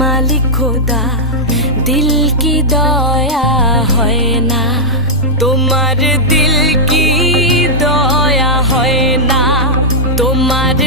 মালিক খোদা দিল কি দয়া হয় না, তোমার দিল কি দয়া হয় না, তোমার